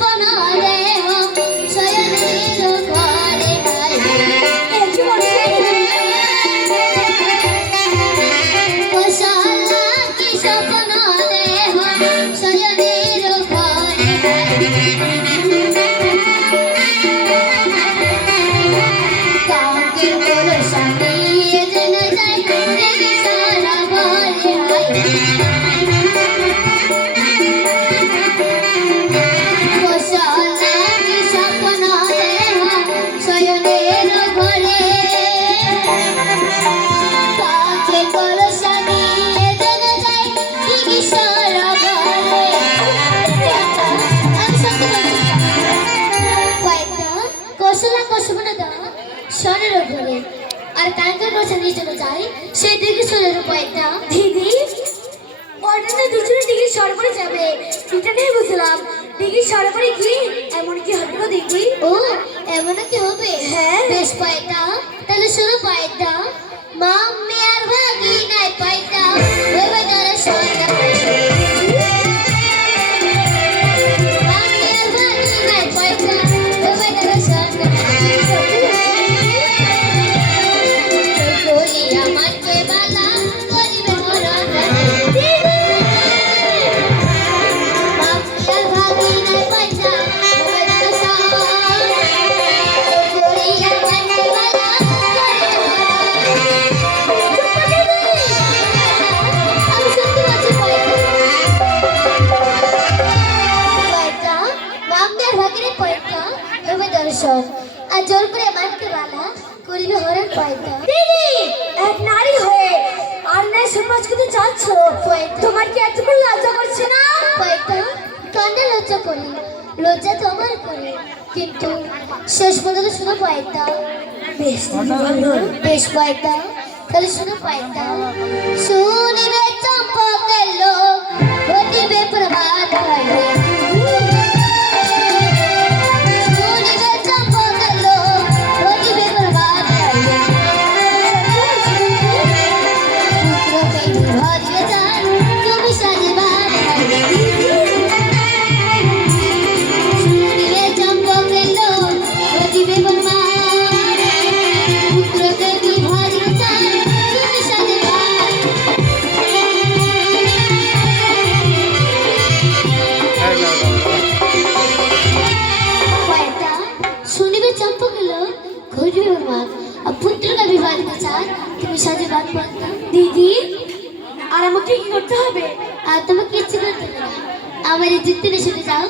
স্বপ্ন দেহ শয়নের ঘরে কৌশলা কি স্বপ্ন দেহ শয়নের ঘরে কাকের কলসা নিয়ে যেন যাই দেখি সারা ঘরে শরীরের ঘরে আর কাঙ্কের কাছে নিয়ে চলে যায় সেই দিকে শরীরের উপায়টা দিদি অর্ডারে দুজনে দিকে সরবরে যাবে এটা নিয়ে বুঝলাম দিকে সরবরে কি এমন কি হবে গো দিদি? ও এমন কি হবে? হ্যাঁ বেশ পায়টা তাহলে শুরু পায়টা মা মেয়ার ভাগি নাই পায়টা ওই বাজারে সয়টা মা মেয়ার ভাগি নাই পায়টা ওই বাজারে সয়টা বলি আমাকে বালা করিবে মরা দিদি মা মেয়ার ভাগি নাই পায়টা ওই বাজারে সয়টা বলি আমাকে বালা আর জোর করে মানকে বালা করিবে হরণ পয়তা দিদি এক নারী হয়ে আর নাই সমাজ করতে চাচ্ছ তোমার কি এতক্ষণ লজ্জা করছে না? পয়তা কান্না লজ্জা করি লজ্জা তো আমার করে কিন্তু শেষ পর্যন্ত শুনো পয়তা বেশ ভালো বেশ পয়তা তাহলে শুনো পয়তা শুনিবে চম্পকের লোক ঘটিবে প্রভাত হইবে দিদি আর আমাকে কি করতে হবে? আর তোমাকে কিচ্ছু করতে হবে না আমার এই জিততে শুনে যাও